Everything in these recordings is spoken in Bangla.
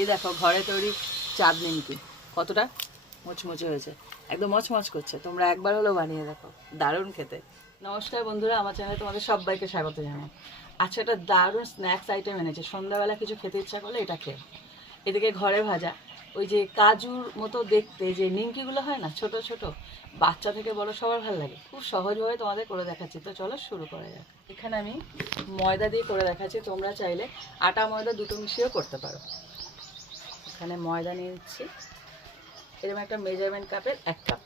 এই দেখো, ঘরে তৈরি চাঁদ নিমকি। কতটা মচমচে হয়েছে। একদম মচমচ করছে। তোমরা একবার হলেও বানিয়ে দেখো। দারুণ খেতে। নমস্কার বন্ধুরা, আমার চ্যানেলে তোমাদের সবাইকে স্বাগত জানাই। আচ্ছা একটা দারুণ স্ন্যাক্স আইটেম এনেছে। সন্ধ্যাবেলা কিছু খেতে ইচ্ছা করলে এটা খেয়ে এদিকে ঘরে ভাজা। ওই যে কাজুর মতো দেখতে যে নিমকিগুলো হয় না, ছোট ছোট, বাচ্চা থেকে বড় সবার ভালো লাগে। খুব সহজভাবে তোমাদের করে দেখাচ্ছি। তো চলো শুরু করা যাক। এখানে আমি ময়দা দিয়ে করে দেখাচ্ছি। তোমরা চাইলে আটা ময়দা দুটো মিশিয়েও করতে পারো। এখানে ময়দা নিয়ে নিচ্ছি। এরকম একটা মেজারমেন্ট কাপের এক কাপ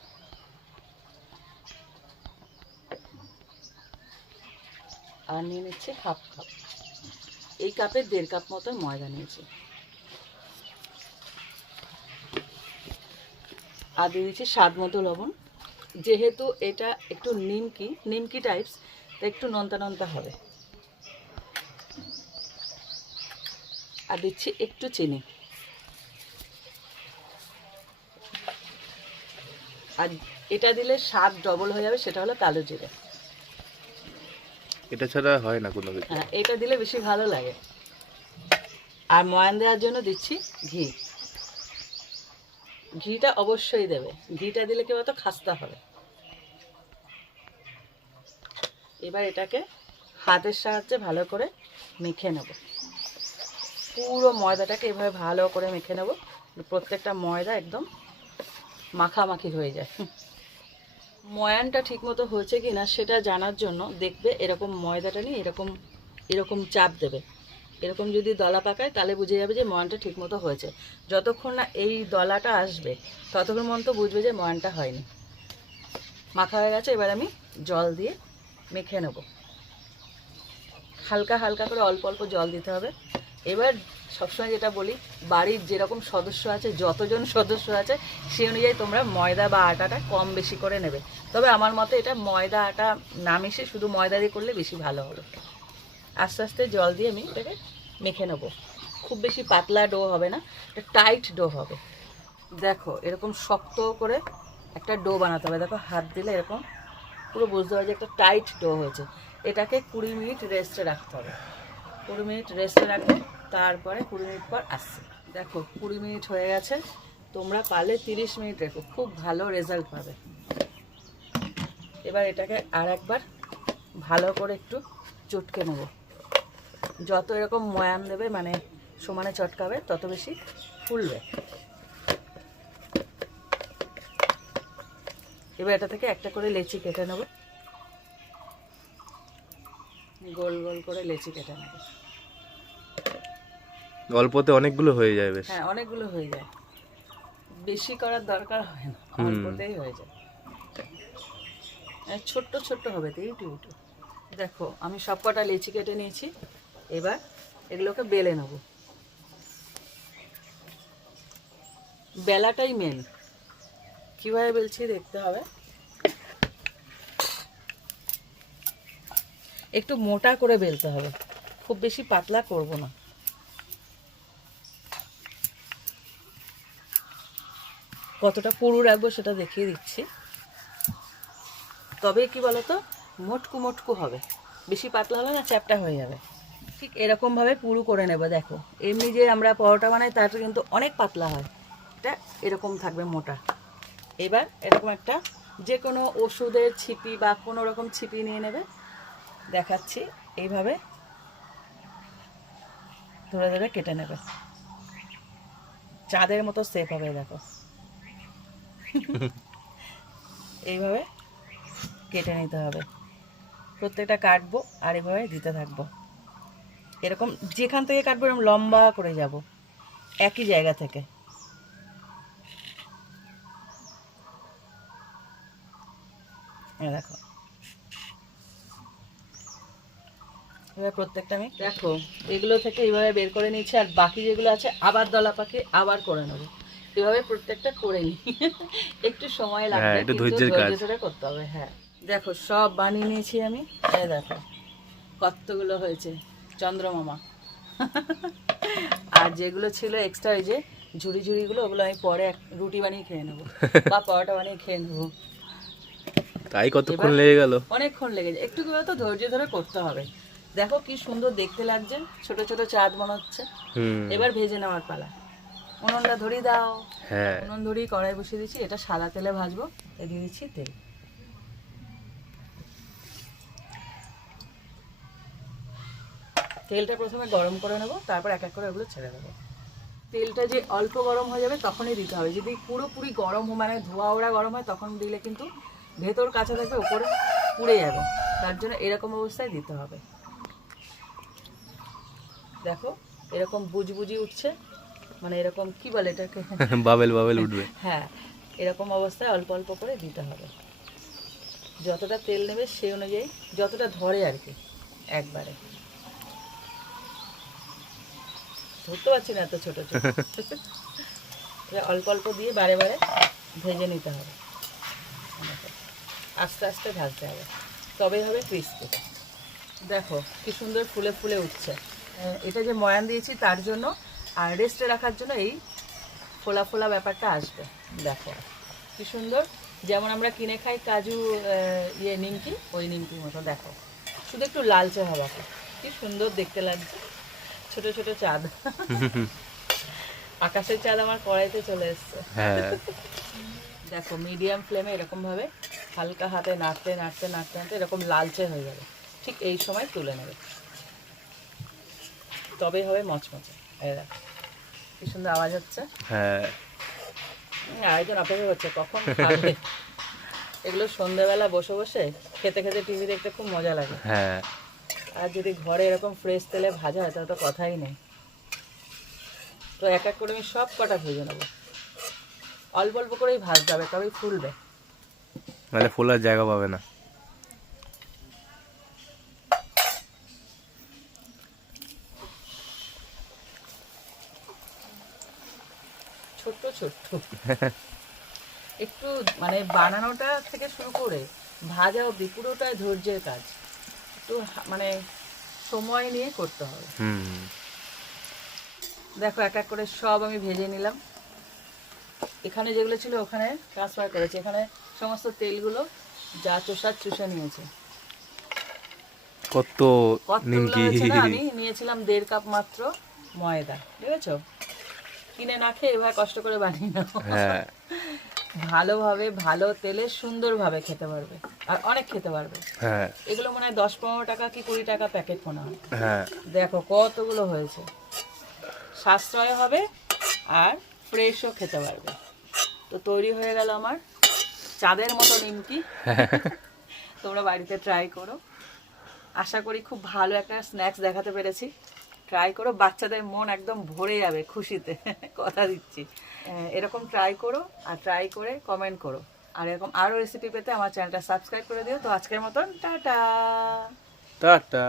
আর নিয়ে নিচ্ছি হাফ কাপ এই কাপের দেড় কাপ মতো ময়দা নিয়েছি। আর দিয়ে দিচ্ছি স্বাদ মতো লবণ। যেহেতু এটা একটু নিমকি নিমকি টাইপস তা একটু নন্তা নন্তা হবে। আর দিচ্ছি একটু চিনি। আর এটা দিলে স্বাদ ডবল হয়ে যাবে সেটা হলো কালো জিরে। এটা ছাড়া হয় না কোনো কিছু হ্যাঁ এটা দিলে বেশি ভালো লাগে। আর ময়ান দেওয়ার জন্য দিচ্ছি ঘি। ঘিটা অবশ্যই দেবে। ঘিটা দিলে কেউ অত খাস্তা হবে। এবার এটাকে হাতের সাহায্যে ভালো করে মেখে নেব। পুরো ময়দাটাকে এভাবে ভালো করে মেখে নেব। প্রত্যেকটা ময়দা একদম মাখামাখি হয়ে যায়। ময়ানটা ঠিকমতো হয়েছে কি না সেটা জানার জন্য দেখবে এরকম ময়দাটা নিয়ে এরকম এরকম চাপ দেবে। এরকম যদি দলা পাকায় তাহলে বুঝে যাবে যে ময়ানটা ঠিকমতো হয়েছে। যতক্ষণ না এই দলাটা আসবে, ততক্ষণ মন তো বুঝবে যে ময়ানটা হয়নি। মাখা হয়ে গেছে, এবার আমি জল দিয়ে মেখে নেব। হালকা হালকা করে অল্প অল্প জল দিতে হবে। এবার সবসময় যেটা বলি, বাড়ির যেরকম সদস্য আছে, যতজন সদস্য আছে সেই অনুযায়ী তোমরা ময়দা বা আটাটা কম বেশি করে নেবে। তবে আমার মতে এটা ময়দা, আটা না মিশে শুধু ময়দা দিয়ে করলে বেশি ভালো হবে। আস্তে আস্তে জল দিয়ে আমি এটাকে মেখে নেব। খুব বেশি পাতলা ডো হবে না এটা টাইট ডো হবে। দেখো, এরকম শক্ত করে একটা ডো বানাতে হবে। দেখো, হাত দিলে এরকম পুরো বুঝতে হবে যে একটা টাইট ডো হয়েছে। এটাকে কুড়ি মিনিট রেস্টে রাখতে হবে। কুড়ি মিনিট রেস্টে রাখবে তারপরে কুড়ি মিনিট পর আসছে। দেখো, কুড়ি মিনিট হয়ে গেছে। তোমরা পারলে তিরিশ মিনিট রেখো, খুব ভালো রেজাল্ট পাবে। এবার এটাকে আর একবার ভালো করে একটু চটকে নেব। যত এরকম ময়াম দেবে মানে সমানে চটকাবে, তত বেশি ফুলবে। এবার এটা থেকে একটা করে লেচি কেটে নেব। গোল গোল করে লেচি কেটে নেব। অল্পতে অনেকগুলো হয়ে যায় বেশ। হ্যাঁ অনেকগুলো হয়ে যায়। বেশি করার দরকার হয় না। অল্পতেই হয়ে যায়। আর ছোট্ট ছোট্ট হবে তো এইটু এইটু দেখো আমি সব কটা লেচি কেটে নিয়েছি। এবার এগুলোকে বেলে নেব। বেলাটাই মেন কীভাবে বেলছি দেখতে হবে। একটু মোটা করে বেলতে হবে। খুব বেশি পাতলা করব না। কতটা পুরু রাখব সেটা দেখিয়ে দিচ্ছি। তবে কি বলতো, মোটকু মোটকু হবে। বেশি পাতলা হবে না, চ্যাপটা হয়ে যাবে। ঠিক এরকমভাবে পুরু করে নেব, দেখো। এমনি যে আমরা পরোটা বানাই, তার কিন্তু অনেক পাতলা হয়। এটা এরকম থাকবে মোটা। এবার এরকম একটা যে কোনো ওষুধের ছিপি বা কোনো রকম ছিপি নিয়ে নেবে। দেখাচ্ছি, এইভাবে ধরে ধরে কেটে নেবে। চাঁদের মতো সেপ হবে, দেখো। এইভাবে কেটে নিতে হবে। প্রত্যেকটা কাটবো আর এভাবে দিতে থাকব। এরকম যেখান থেকে কাটবো এরকম লম্বা করে যাব, একই জায়গা থেকে। দেখো। এবার প্রত্যেকটা আমি দেখো, এগুলো থেকে এইভাবে বের করে নিচ্ছি আর বাকি যেগুলো আছে আবার দলা পাখি আবার করে নেব। এভাবে প্রত্যেকটা করে নিই একটু সময় লাগবে হ্যাঁ, একটু ধৈর্যের কাজ। ধৈর্য ধরে করতে হবে হ্যাঁ। দেখো সব বানিয়ে নিয়েছি আমি এই দেখো কতগুলো হয়েছে চন্দ্রমামা। আর যেগুলো ছিল এক্সট্রা ওই যে ঝুড়ি ঝুড়িগুলো ওগুলো আমি পরে এক- রুটি বানিয়ে খেয়ে নেব বা পরোটা বানিয়ে খেয়ে নেব। তাই কতক্ষণ লেগে গেল? অনেকক্ষণ লেগে যায় একটু তো ধৈর্য ধরে করতে হবে। দেখো কি সুন্দর দেখতে লাগছে ছোট ছোট চাঁদ মনে হচ্ছে। এবার ভেজে নেওয়ার পালা। উনুনটা ধরিয়ে দাও। হ্যাঁ। উনুন ধরিয়ে কড়াই বসিয়ে দিচ্ছি। এটা সাদা তেলে ভাজবো। তাই দিয়ে দিচ্ছি তেল। তেলটা প্রথমে গরম করে নেব তারপর এক এক করে ওগুলো ছেড়ে দেবো। তেলটা যে অল্প গরম হয়ে যাবে তখনই দিতে হবে। যদি পুরোপুরি গরম মানে ধোয়া ওড়া গরম হয় তখন দিলে কিন্তু ভেতর কাঁচা থাকবে ওপরে পুড়ে যাবে। তার জন্য এরকম অবস্থায় দিতে হবে। দেখো এরকম বুজবুজি উঠছে। মানে এরকম কি বলে এটাকে? বাবেল বাবেল উঠবে। হ্যাঁ এরকম অবস্থায় অল্প অল্প করে দিতে হবে। যতটা তেল নেবে সেই অনুযায়ী যতটা ধরে আর কি একবারে। ধরতে পারছি না এত ছোট ছোট। এটা অল্প অল্প দিয়ে বারে বারে ভেজে নিতে হবে। আস্তে আস্তে ভাজতে হবে। তবেই হবে ক্রিস্পি দেখো কি সুন্দর ফুলে ফুলে উঠছে। এটা যে ময়ান দিয়েছি তার জন্য আর রেস্টে রাখার জন্য এই ফোলা ফোলা ব্যাপারটা আসবে। দেখো কি সুন্দর। যেমন আমরা কিনে খাই কাজু ইয়ে নিমকি ওই নিমকির মতো দেখো। শুধু একটু লালচে হওয়া কি সুন্দর দেখতে লাগছে। ছোট ছোট চাঁদ। আকাশের চাঁদ আমার কড়াইতে চলে এসছে। হ্যাঁ। দেখো মিডিয়াম ফ্লেমে এরকম ভাবে হালকা হাতে নাড়তে নাড়তে নাড়তে নাড়তে এরকম লালচে হয়ে যাবে। ঠিক এই সময় তুলে নেবে। তবেই হবে মচমচে। এই দেখো। কি সুন্দর আওয়াজ হচ্ছে। হ্যাঁ। আরেকজন অপেক্ষা করছে কখন খাবে? এগুলো সন্ধ্যাবেলা বসে বসে খেতে খেতে টিভি দেখতে খুব মজা লাগে। হ্যাঁ। আর যদি ঘরে এরকম ফ্রেশ তেলে ভাজা হয় তাহলে তো কথাই নেই। তো এক এক করে আমি সব কটা ভেজে নেব। অল্প অল্প করেই ভাজতে হবে তবেই ফুলবে। নাহলে ফোলার জায়গা পাবে না। ছোট্ট ছোট্ট। একটু মানে বানানোটা থেকে শুরু করে ভাজা অবধি পুরোটাই ধৈর্যের কাজ। একটু মানে সময় নিয়ে করতে হবে। দেখো এক এক করে সব আমি ভেজে নিলাম। এখানে যেগুলো ছিল ওখানে ট্রান্সফার করেছি। এখানে সমস্ত তেলগুলো যা চোষার চুষে নিয়েছে। কত নিমকি। আমি নিয়েছিলাম দেড় কাপ মাত্র ময়দা। বুঝেছ? কিনে না খেয়ে এবার কষ্ট করে বানিয়ে নাও। হ্যাঁ। ভালোভাবে ভালো তেলে সুন্দরভাবে খেতে পারবে। আর অনেক খেতে পারবে। হ্যাঁ। এগুলো মনে হয় দশ পনেরো টাকা কি কুড়ি টাকা প্যাকেট মনে হয়। হ্যাঁ। দেখো কতগুলো হয়েছে। সাশ্রয় হবে আর ফ্রেশও খেতে পারবে। তো তৈরি হয়ে গেল আমার চাঁদের মতো নিমকি। তোমরা বাড়িতে ট্রাই করো। আশা করি খুব ভালো একটা স্ন্যাক্স দেখাতে পেরেছি। ট্রাই করো বাচ্চাদের মন একদম ভরে যাবে খুশিতে। কথা দিচ্ছি। এরকম ট্রাই করো আর ট্রাই করে কমেন্ট করো। আর এরকম আরও রেসিপি পেতে আমার চ্যানেলটা সাবস্ক্রাইব করে দিও। তো আজকের মতন টাটা। টাটা।